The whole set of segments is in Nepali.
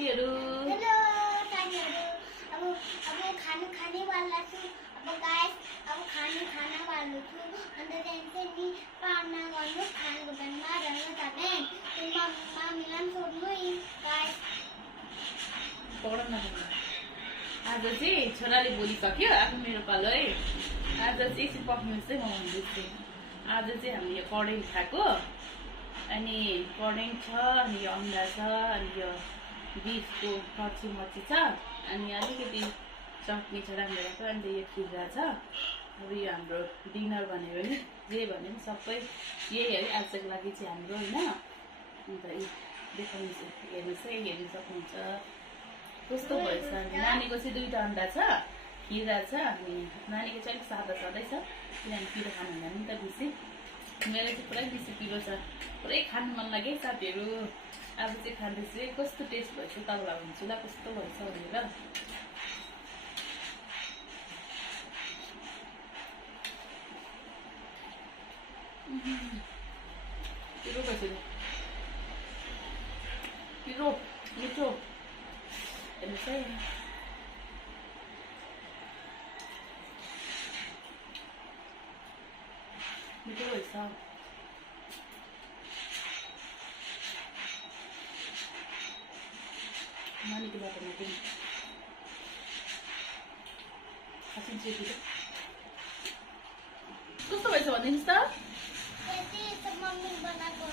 साथीहरु हेलो साथीहरु अब खाना खाने वाला छु अब गाइस अब खाना वाला छु अन्त चाहिँ नि पार्ना गर्नु खानाको बेलामा रहन जाने मम्मीलाई सोध्नु गाइस पढ्न नजानु आज चाहिँ छोराले बोलिसक्यो आफ्नो मेरो पालो है आज चाहिँ एकछिन पर्फर्मेन्स चाहिँ म भन्दैछु आज चाहिँ हामीले यो कडेन खाएको अनि कडेन छ अनि यो अन्डा छ अनि यो बिफको कच्ची मच्ची छ अनि अलिकति चटनी छ राम्रो राखेको अन्त यो खिरा छ अब यो हाम्रो डिनर भनेको नि जे भने पनि सबै यही है आजको लागि चाहिँ हाम्रो होइन अन्त देखाउनु हेर्नुहोस् है हेर्नु सक्नुहुन्छ कस्तो भएछ नानीको चाहिँ 2टा अन्डा छ खिरा छ अनि नानीको चाहिँ अलिक सादा सादै छ किनभने पिरो खानु हुँदैन नि त बेसी मेरो चाहिँ पुरै बेसी पिरो छ पुरै खानु मन लाग्यो साथीहरू अब चाहिँ खाँदैछु कस्तो टेस्ट भएछ तपाईँलाई भन्छु ल कस्तो भएछ भनेर पिरो भएछ पिरो मिठो हेर्नुहोस् है मिठो भएछ नानीको बाटोमा पनि खासिन चाहिँ पिरो कस्तो भएछ भनिदिनुहोस् त मम्मी बनाएको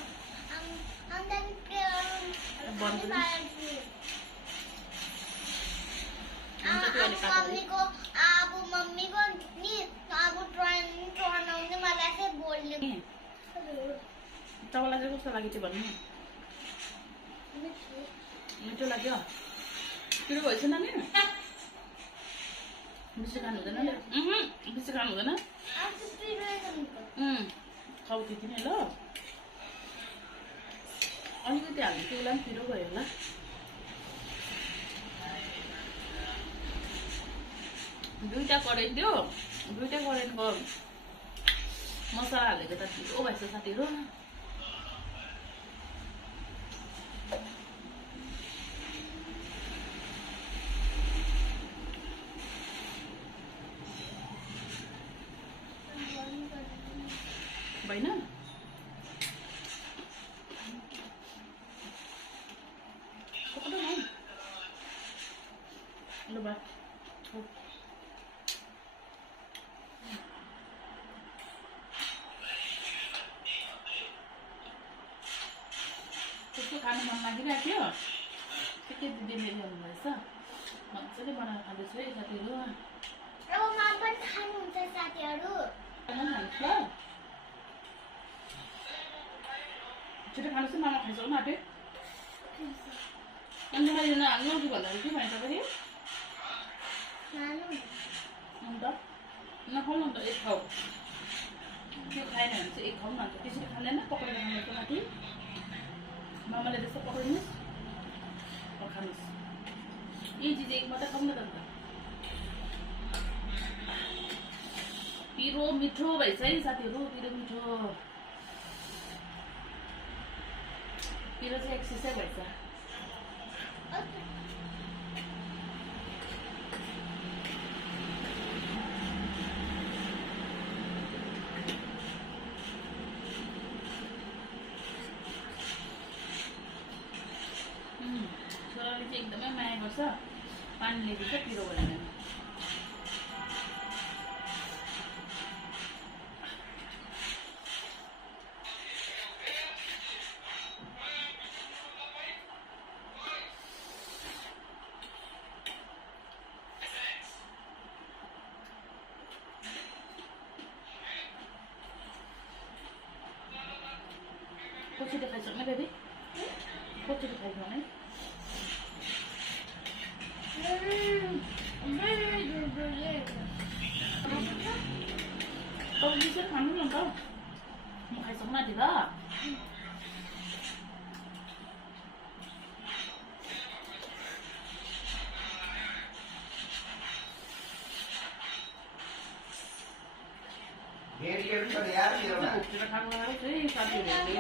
मम्मीको अब मम्मीको नि अब टर्नाउने मलाई चाहिँ बोल्यो तपाईँलाई चाहिँ कस्तो लाग्यो त्यो भन्नु मिठो लाग्यो पिरो भएछ नानी बेसी खानु हुँदैन बेसी खानु हुँदैन खाउ त्यति नै ल अलिकति हाल्नु त्यसलाई पनि पिरो भयो होला दुईटा करेन्ट थियो दुईटा करेन्टको मसला हालेको त पिरो भएछ साथीहरू भएन ल बा त्यस्तो खानु मन लागिरहेको थियो के दिदीले गर्नुभएछ मजाले बनाएर खाँदैछु है साथीहरू अब मा पनि खानुहुन्छ साथीहरू खानुहोस् ल छिटो खानुहोस् न मामा खाइसक्नु आँट्यो अनि मैले नहाल्नु कि भन्दाखेरि के भने तपाईँ अन्त नखाउनु अन्त एक खाऊ त्यो खाएन भने चाहिँ एक खाउँ न अन्त त्यसरी खाँदैन पकाएर खानुहुन्छ माथि मामाले त्यस्तो पकाइदिनुहोस् खानुहोस् यही चिज एक मात्रै खाउँ न त अन्त पिरो मिठो भएछ है साथीहरू पिरो मिठो पिरो चाहिँ एक्सिसै भएछ छोराले चाहिँ एकदमै माया गर्छ पानी ल्याइदिन्छ पिरो भनेर कति खाइसक्ने बेबी कति खाइसक्ने तपाईँ त्यसरी खानु न त म खाइसक्नु आँटेँ ल खानु चाहिँ साथीहरूले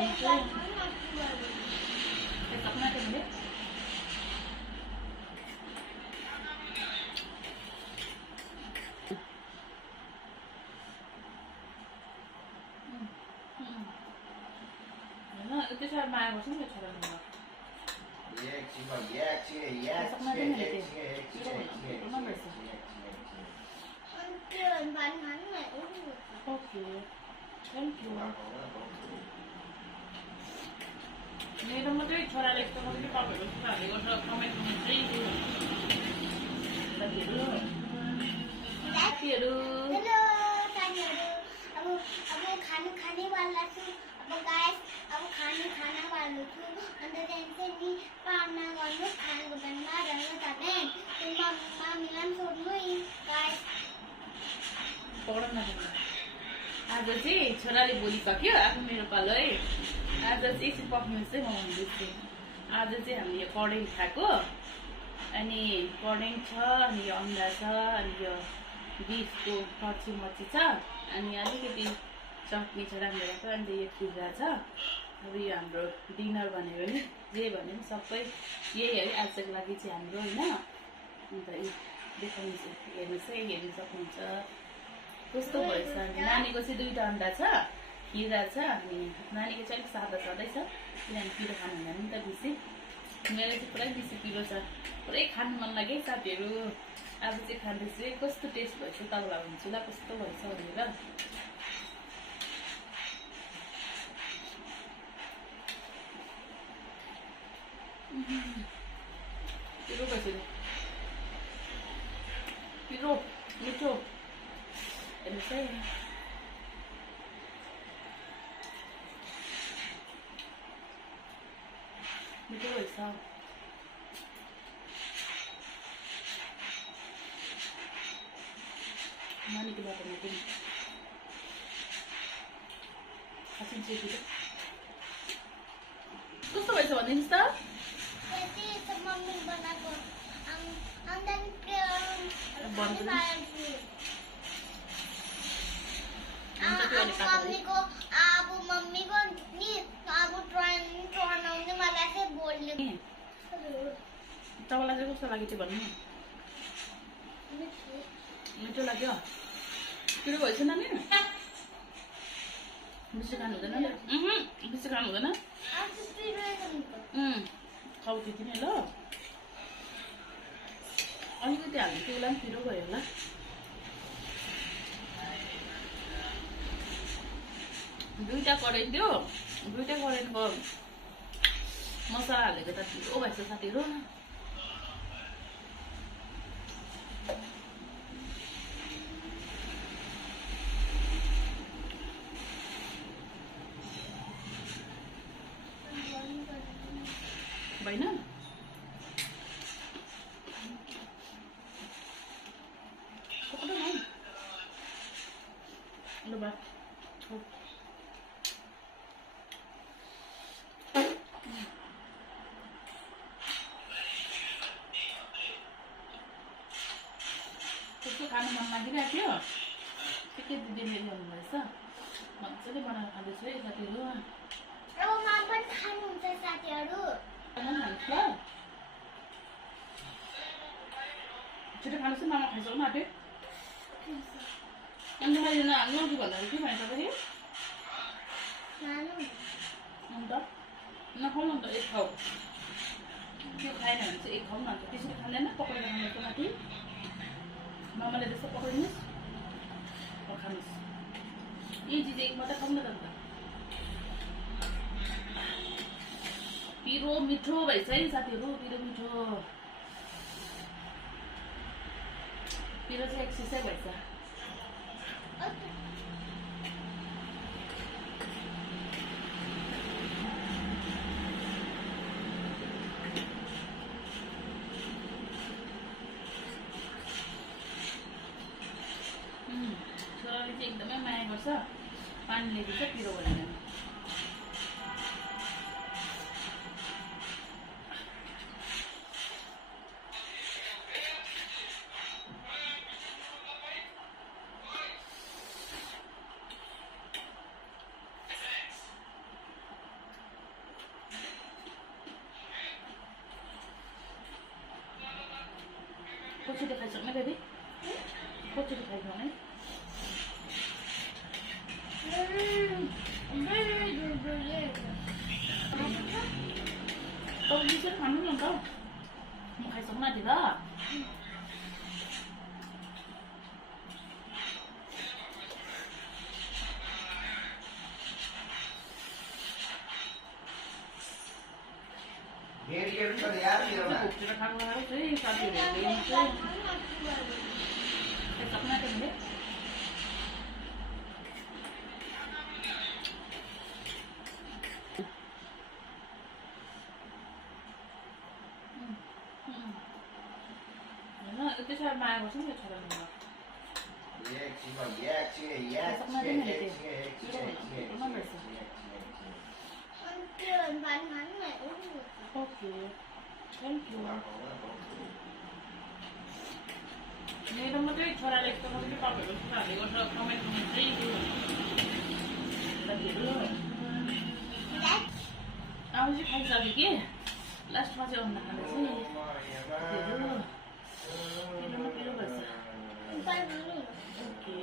जति साह्रो माया गर्छ नि त्यो छोराले मलाई ओके थ्याङ्क यू मेरो मात्रै छोराले यस्तो मात्रै तपाईँहरूको छोराहरूले गर्छ कमेन्ट मात्रै साथीहरू हेलो साथीहरू अब खाना खाने वाला छु अब गाइस अब खाना वाला छु अन्त चाहिँ नि पार्ना गर्नु खानाको बेलामा रहनु ताने मामीलाई सोध्नु गाइस पढ्न नजानु आज चाहिँ छोराले बोलिसक्यो आफ्नो मेरो पालो है आज चाहिँ एकछिन पर्फर्मेन्स चाहिँ म भन्दैछु आज चाहिँ हामीले यो कडेन खाएको अनि कडेन छ अनि यो अन्डा छ अनि यो बिफको कच्ची मच्ची छ अनि अलिकति चटनी छ राम्रोको अन्त यो खिरा छ अब यो हाम्रो डिनर भन्यो भने जे भने पनि सबै यही है आजको लागि चाहिँ हाम्रो होइन अन्त देखाउनु हेर्नुहोस् है हेर्नु सक्नुहुन्छ कस्तो भएछ नानीको चाहिँ 2टा अन्डा छ खिरा छ अनि नानीको चाहिँ अलिक सादा सादै छ किनभने पिरो खानु हुँदैन नि त बेसी मेरो चाहिँ पुरै बेसी पिरो छ पुरै खानु मन लाग्यो साथीहरू आज चाहिँ खाँदैछु कस्तो टेस्ट भएछ तपाईँलाई भन्छु ल कस्तो भएछ भनेर पिरो भएछ पिरो मिठो हेर्नुहोस् है मिठो भएछ नानीको बाटोमा पनि कस्तो भएछ भनिदिनुहोस् त मम्मी बनाएको मम्मीको अब मम्मीको नि अब टर्नाउने मलाई चाहिँ बोल्यो तपाईँलाई चाहिँ कस्तो लाग्यो त्यो भन्नु मिठो लाग्यो पिरो भएछ नानी बेसी खानु हुँदैन बेसी खानु हुँदैन खाउ त्यति नै ल अलिकति हाल्नु त्यसलाई पनि पिरो भयो होला दुईटा करेन्ट थियो दुईटा करेन्टको मसला हालेको त पिरो भएछ साथीहरू भएन ल बा कस्तो खानु मन लागिरहेको थियो के दिदीले गर्नुभएछ मजाले बनाएर खाँदैछु है साथीहरू अब मा पनि खानुहुन्छ साथीहरू छिटो खानुहोस् न मामा खाइसक्नु आँट्यो अन्त मैले नहाल्नु कि भन्दाखेरि के भन्छ तपाईँ अन्त नखाउनु अन्त एक खाऊ त्यो खाएन भने चाहिँ एक खाउँ न अन्त त्यसरी खाँदैन पकाएर खानुको माथि मामाले त्यस्तो पकाइदिनुहोस् खानुहोस् यही चिज एक मात्रै खाउँ न त अन्त पिरो मिठो भएछ है साथीहरू पिरो मिठो पिरो चाहिँ एक्सिसै भएछ छोराले चाहिँ एकदमै माया गर्छ पानी ल्याइदिन्छ पिरो भनेर कसरी खाइसक्नु बेबी कसरी खाइसक्नु है तपाईँ चाहिँ खानु नि अन्त म खाइसक्नु आँटेर भेडिएर छ नि यार मेरोमा घोप्टेर खाएको चाहिँ साथीहरूले ल्याउनु चाहिँ खाइसक्नु आँट्यो मैले होइन यति साह्रो माया गर्छ नि यो छोराले ओके थ्याङ्क यू मेरो मात्रै छोराले यस्तो मात्रै तपाईँहरूको छोराहरूले गर्छ कमेन्ट चाहिँ साथीहरू अब चाहिँ खाइसक्यो कि लास्टमा चाहिँ अन्डा खाँदा चाहिँ पिरो न पिरो भएछ ओके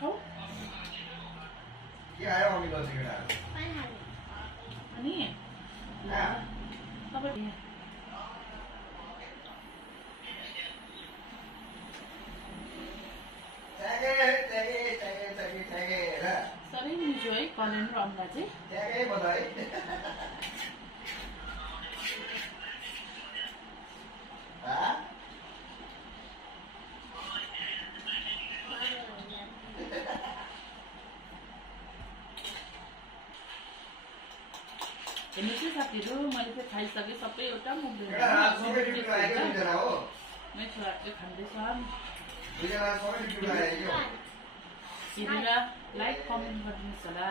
हौ के आयो मम्मी गर्छ केटा अनि ल तपाईँ साह्रै मिठो है कलेन र अन्डा चाहिँ हेर्नुहोस् है साथीहरू मैले चाहिँ खाइसकेँ सबै एउटा मुग्दैन मेरो छोरा चाहिँ खाँदैछ हेरेर लाइक कमेन्ट गरिदिनुहोस् होला